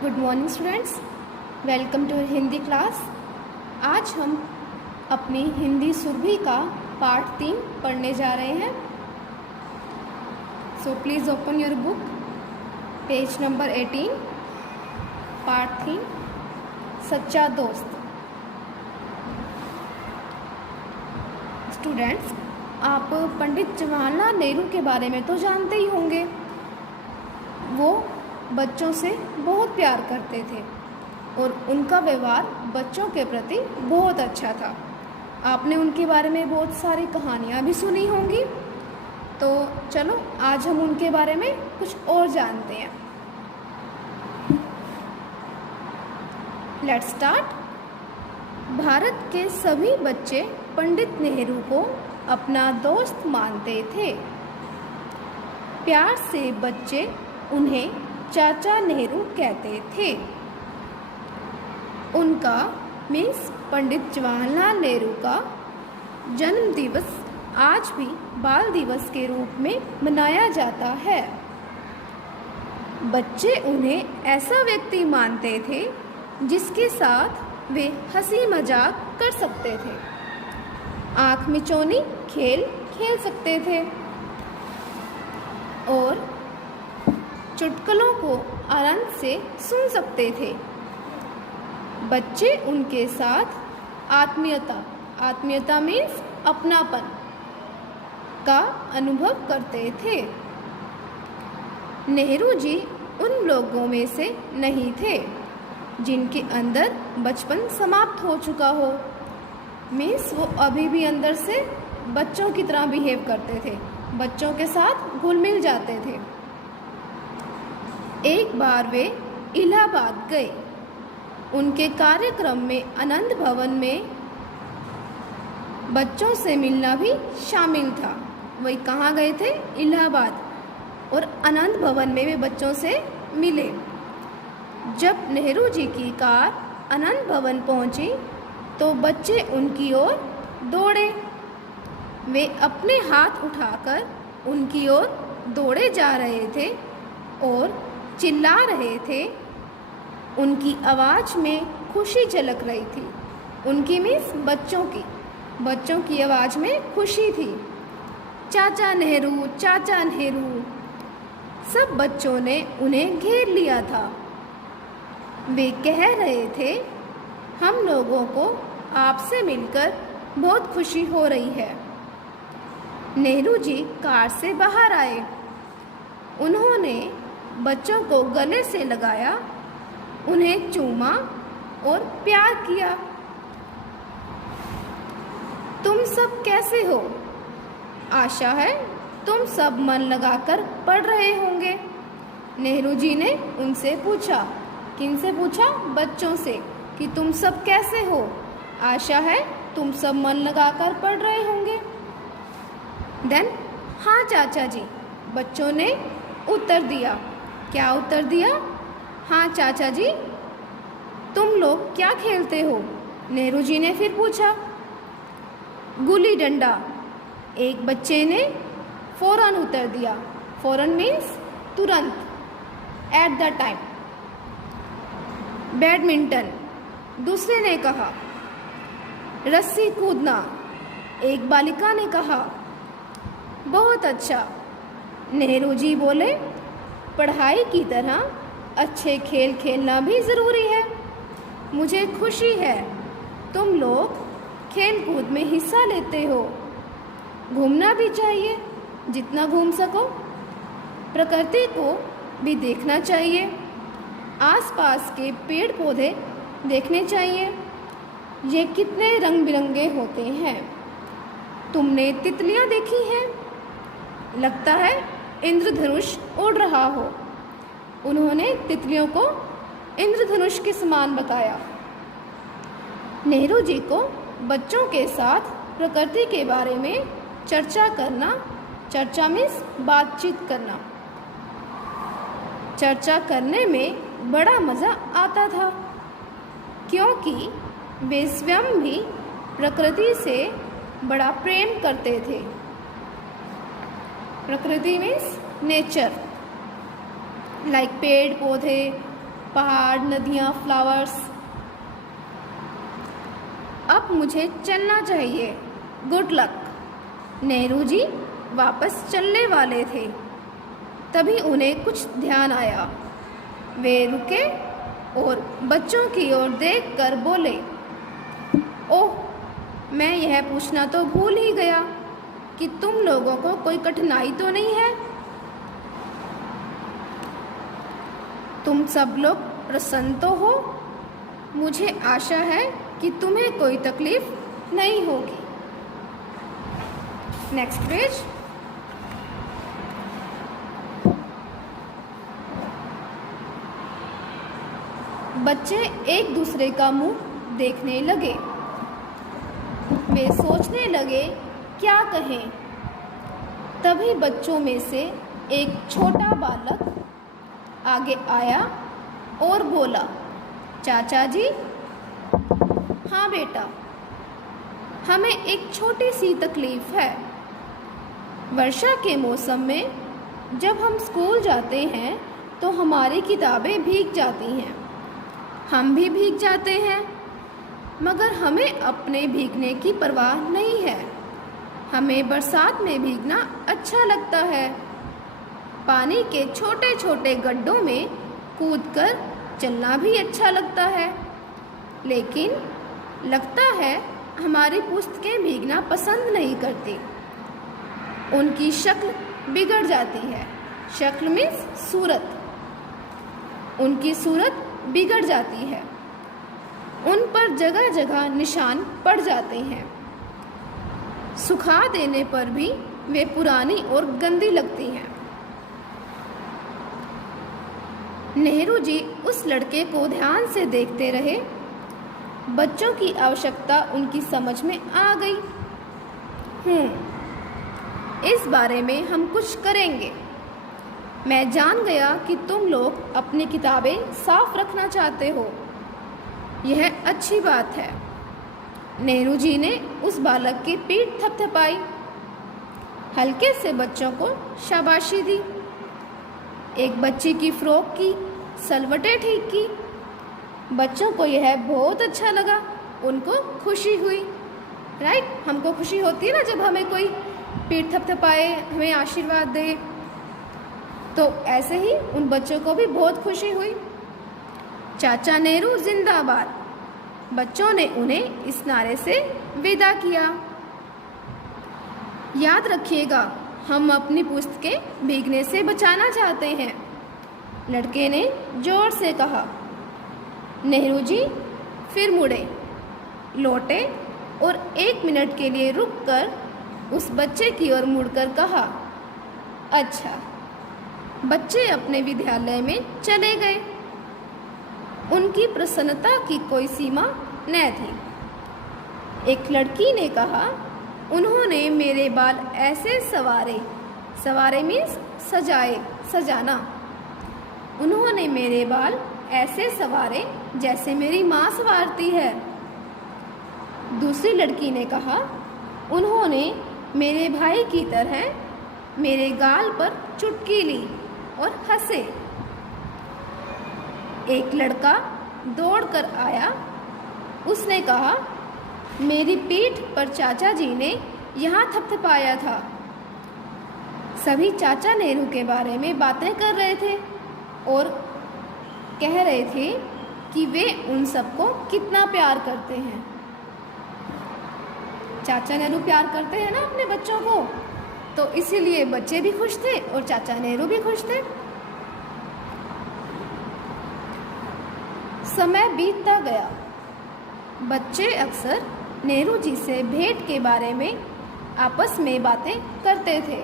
Good morning students, welcome to Hindi class. आज हम अपनी हिंदी सुरभि का पार्ट 3 पढ़ने जा रहे हैं। So please open your book, page number 18, part 3, सच्चा दोस्त। स्टूडेंट्स, आप पंडित जवाहरलाल नेहरू के बारे में तो जानते ही होंगे। वो बच्चों से बहुत प्यार करते थे और उनका व्यवहार बच्चों के प्रति बहुत अच्छा था। आपने उनके बारे में बहुत सारी कहानियाँ भी सुनी होंगी। तो चलो आज हम उनके बारे में कुछ और जानते हैं। Let's start. भारत के सभी बच्चे पंडित नेहरू को अपना दोस्त मानते थे। प्यार से बच्चे उन्हें चाचा नेहरू कहते थे। उनका मीन्स पंडित जवाहरलाल नेहरू का जन्म दिवस आज भी बाल दिवस के रूप में मनाया जाता है। बच्चे उन्हें ऐसा व्यक्ति मानते थे जिसके साथ वे हंसी मजाक कर सकते थे, आँख मिचौनी खेल खेल सकते थे और चुटकुलों को आनंद से सुन सकते थे। बच्चे उनके साथ आत्मीयता मीन्स अपनापन का अनुभव करते थे। नेहरू जी उन लोगों में से नहीं थे जिनके अंदर बचपन समाप्त हो चुका हो। मीन्स वो अभी भी अंदर से बच्चों की तरह बिहेव करते थे, बच्चों के साथ घुल मिल जाते थे। एक बार वे इलाहाबाद गए। उनके कार्यक्रम में आनंद भवन में बच्चों से मिलना भी शामिल था। वही कहाँ गए थे? इलाहाबाद। और आनंद भवन में वे बच्चों से मिले। जब नेहरू जी की कार आनंद भवन पहुंची तो बच्चे उनकी ओर दौड़े। वे अपने हाथ उठाकर उनकी ओर दौड़े जा रहे थे और चिल्ला रहे थे। उनकी आवाज़ में खुशी झलक रही थी। उनकी मीन्स बच्चों की आवाज़ में खुशी थी। चाचा नेहरू, चाचा नेहरू। सब बच्चों ने उन्हें घेर लिया था। वे कह रहे थे, हम लोगों को आपसे मिलकर बहुत खुशी हो रही है। नेहरू जी कार से बाहर आए। उन्होंने बच्चों को गले से लगाया, उन्हें चूमा और प्यार किया। तुम सब कैसे हो? आशा है तुम सब मन लगाकर पढ़ रहे होंगे। नेहरू जी ने उनसे पूछा। किनसे पूछा? बच्चों से कि तुम सब कैसे हो। आशा है तुम सब मन लगाकर पढ़ रहे होंगे। देन हाँ चाचा जी, बच्चों ने उत्तर दिया। क्या उत्तर दिया? हाँ चाचा जी। तुम लोग क्या खेलते हो? नेहरू जी ने फिर पूछा। गुल्ली डंडा। एक बच्चे ने फौरन उत्तर दिया। फौरन मीन्स तुरंत, एट द टाइम। बैडमिंटन। दूसरे ने कहा। रस्सी कूदना। एक बालिका ने कहा। बहुत अच्छा। नेहरू जी बोले, पढ़ाई की तरह अच्छे खेल खेलना भी ज़रूरी है। मुझे खुशी है तुम लोग खेल कूद में हिस्सा लेते हो। घूमना भी चाहिए जितना घूम सको। प्रकृति को भी देखना चाहिए। आसपास के पेड़ पौधे देखने चाहिए। ये कितने रंग बिरंगे होते हैं। तुमने तितलियाँ देखी हैं? लगता है इंद्रधनुष उड़ रहा हो। उन्होंने तितलियों को इंद्रधनुष के समान बताया। नेहरू जी को बच्चों के साथ प्रकृति के बारे में चर्चा मीन्स बातचीत करना, चर्चा करने में बड़ा मज़ा आता था क्योंकि वे स्वयं भी प्रकृति से बड़ा प्रेम करते थे। प्रकृति मीन्स नेचर, लाइक पेड़ पौधे, पहाड़, नदियाँ, फ्लावर्स। अब मुझे चलना चाहिए, गुड लक। नेहरू जी वापस चलने वाले थे, तभी उन्हें कुछ ध्यान आया। वे रुके और बच्चों की ओर देखकर बोले, ओह, मैं यह पूछना तो भूल ही गया कि तुम लोगों को कोई कठिनाई तो नहीं है। तुम सब लोग प्रसन्न तो हो? मुझे आशा है कि तुम्हें कोई तकलीफ नहीं होगी। Next page. बच्चे एक दूसरे का मुंह देखने लगे। वे सोचने लगे क्या कहें। तभी बच्चों में से एक छोटा बालक आगे आया और बोला, चाचा जी। हाँ बेटा, हमें एक छोटी सी तकलीफ है। वर्षा के मौसम में जब हम स्कूल जाते हैं तो हमारी किताबें भीग जाती हैं, हम भी भीग जाते हैं, मगर हमें अपने भीगने की परवाह नहीं है। हमें बरसात में भीगना अच्छा लगता है। पानी के छोटे छोटे गड्ढों में कूदकर चलना भी अच्छा लगता है। लेकिन लगता है हमारी पुस्तकें भीगना पसंद नहीं करती। उनकी शक्ल बिगड़ जाती है। शक्ल मीन्स सूरत। उनकी सूरत बिगड़ जाती है। उन पर जगह जगह निशान पड़ जाते हैं। सुखा देने पर भी वे पुरानी और गंदी लगती हैं। नेहरू जी उस लड़के को ध्यान से देखते रहे। बच्चों की आवश्यकता उनकी समझ में आ गई। इस बारे में हम कुछ करेंगे। मैं जान गया कि तुम लोग अपनी किताबें साफ रखना चाहते हो। यह अच्छी बात है। नेहरू जी ने उस बालक की पीठ थपथपाई, हल्के से बच्चों को शाबाशी दी। एक बच्चे की फ्रॉक की सलवटें ठीक की। बच्चों को यह बहुत अच्छा लगा। उनको खुशी हुई। राइट, हमको खुशी होती है ना जब हमें कोई पीठ थपथपाए, हमें आशीर्वाद दे। तो ऐसे ही उन बच्चों को भी बहुत खुशी हुई। चाचा नेहरू जिंदाबाद। बच्चों ने उन्हें इस नारे से विदा किया। याद रखिएगा, हम अपनी पुस्तकें भीगने से बचाना चाहते हैं, लड़के ने जोर से कहा। नेहरू जी फिर मुड़े, लौटे और 1 मिनट के लिए रुककर उस बच्चे की ओर मुड़कर कहा, अच्छा। बच्चे अपने विद्यालय में चले गए। उनकी प्रसन्नता की कोई सीमा न थी। एक लड़की ने कहा, उन्होंने मेरे बाल ऐसे सवारे, सवारे मीन्स सजाए, सजाना। उन्होंने मेरे बाल ऐसे सवारे जैसे मेरी माँ संवारती है। दूसरी लड़की ने कहा, उन्होंने मेरे भाई की तरह मेरे गाल पर चुटकी ली और हंसे। एक लड़का दौड़कर आया। उसने कहा, मेरी पीठ पर चाचा जी ने यहाँ थपथपाया था। सभी चाचा नेहरू के बारे में बातें कर रहे थे और कह रहे थे कि वे उन सबको कितना प्यार करते हैं। चाचा नेहरू प्यार करते हैं ना अपने बच्चों को, तो इसीलिए बच्चे भी खुश थे और चाचा नेहरू भी खुश थे। समय बीतता गया। बच्चे अक्सर नेहरू जी से भेंट के बारे में आपस में बातें करते थे।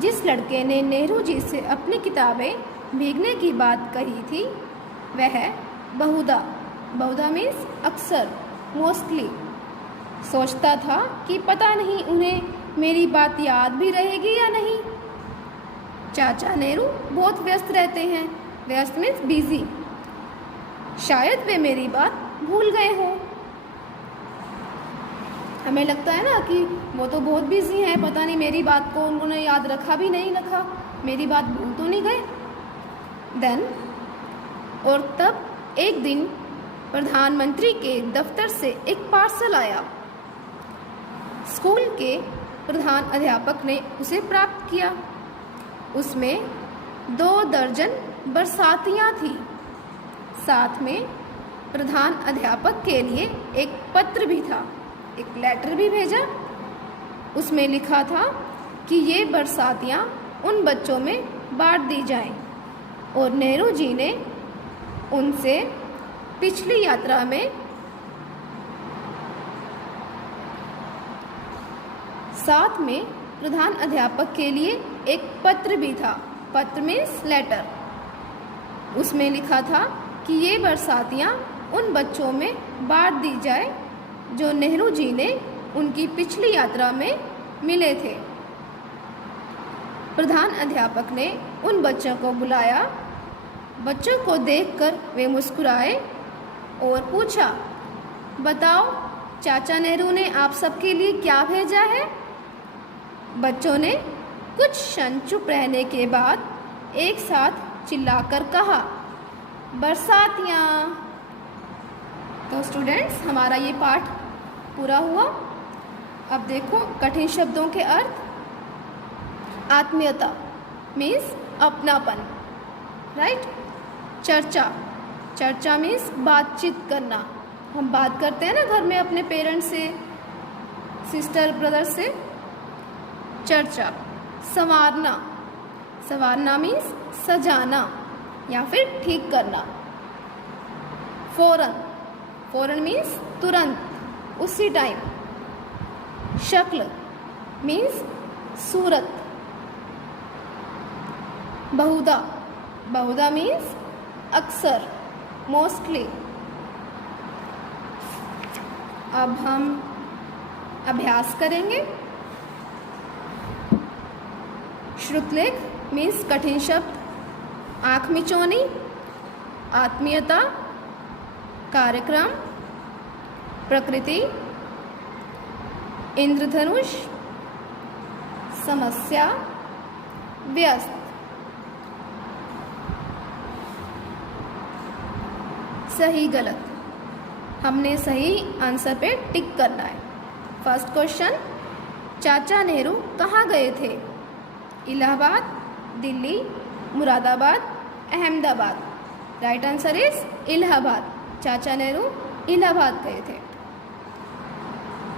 जिस लड़के ने नेहरू जी से अपनी किताबें भीगने की बात कही थी, वह बहुधा, बहुधा मीन्स अक्सर, मोस्टली, सोचता था कि पता नहीं उन्हें मेरी बात याद भी रहेगी या नहीं। चाचा नेहरू बहुत व्यस्त रहते हैं। व्यस्त मीन्स बिजी। शायद वे मेरी बात भूल गए हों। हमें लगता है ना कि वो तो बहुत बिजी हैं, पता नहीं मेरी बात को उन्होंने याद रखा भी नहीं रखा, मेरी बात भूल तो नहीं गए। देन और तब एक दिन प्रधानमंत्री के दफ्तर से एक पार्सल आया। स्कूल के प्रधान अध्यापक ने उसे प्राप्त किया। उसमें 2 दर्जन बरसातियाँ थी। साथ में प्रधान अध्यापक के लिए एक पत्र भी था, एक लेटर भी भेजा। उसमें लिखा था कि ये बरसातियाँ उन बच्चों में बांट दी जाएं और नेहरू जी ने उनसे पिछली यात्रा में साथ में प्रधान अध्यापक के लिए एक पत्र भी था। पत्र मीन्स लेटर। उसमें लिखा था कि ये बरसातियाँ उन बच्चों में बांट दी जाए जो नेहरू जी ने उनकी पिछली यात्रा में मिले थे। प्रधान अध्यापक ने उन बच्चों को बुलाया। बच्चों को देखकर वे मुस्कुराए और पूछा, बताओ चाचा नेहरू ने आप सबके लिए क्या भेजा है? बच्चों ने कुछ क्षण चुप रहने के बाद एक साथ चिल्लाकर कहा, बरसातियाँ। तो स्टूडेंट्स, हमारा ये पाठ पूरा हुआ। अब देखो कठिन शब्दों के अर्थ। आत्मीयता मीन्स अपनापन, राइट। चर्चा, चर्चा मीन्स बातचीत करना। हम बात करते हैं ना घर में अपने पेरेंट्स से, सिस्टर ब्रदर से। चर्चा। संवारना, संवारना मीन्स सजाना या फिर ठीक करना। फौरन, फौरन मीन्स तुरंत, उसी टाइम। शक्ल मीन्स सूरत। बहुधा, बहुधा मीन्स अक्सर, मोस्टली। अब हम अभ्यास करेंगे। श्रुतलेख मीन्स कठिन शब्द। आँख मिचौनी, आत्मीयता, कार्यक्रम, प्रकृति, इंद्रधनुष, समस्या, व्यस्त। सही गलत, हमने सही आंसर पे टिक करना है। फर्स्ट क्वेश्चन, चाचा नेहरू कहाँ गए थे? Allahabad, Delhi, Moradabad, Ahmedabad. Right answer is Allahabad. चाचा नेहरू इलाहाबाद गए थे।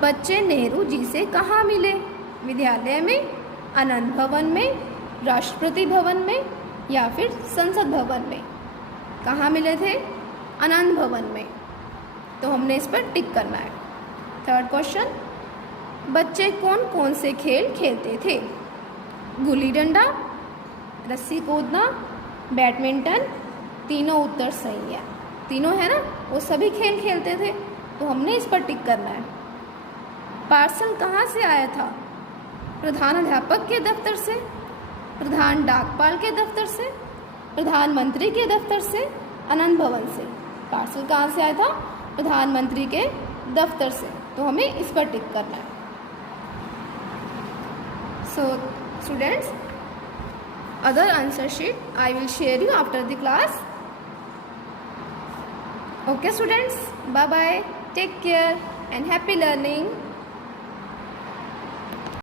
बच्चे नेहरू जी से कहाँ मिले? विद्यालय में, आनंद भवन में, राष्ट्रपति भवन में या फिर संसद भवन में? कहाँ मिले थे? आनंद भवन में। तो हमने इस पर टिक करना है। थर्ड क्वेश्चन, बच्चे कौन कौन से खेल खेलते थे? गुल्ली डंडा, रस्सी कूदना, बैडमिंटन। तीनों उत्तर सही है। तीनों है ना, वो सभी खेल खेलते थे। तो हमने इस पर टिक करना है। पार्सल कहाँ से आया था? प्रधान अध्यापक के दफ्तर से, प्रधान डाकपाल के दफ्तर से, प्रधानमंत्री के दफ्तर से, आनंद भवन से। पार्सल कहाँ से आया था? प्रधानमंत्री के दफ्तर से। तो हमें इस पर टिक करना है। So students, other answer sheet I will share you after the class. Okay students, bye bye, take care and happy learning.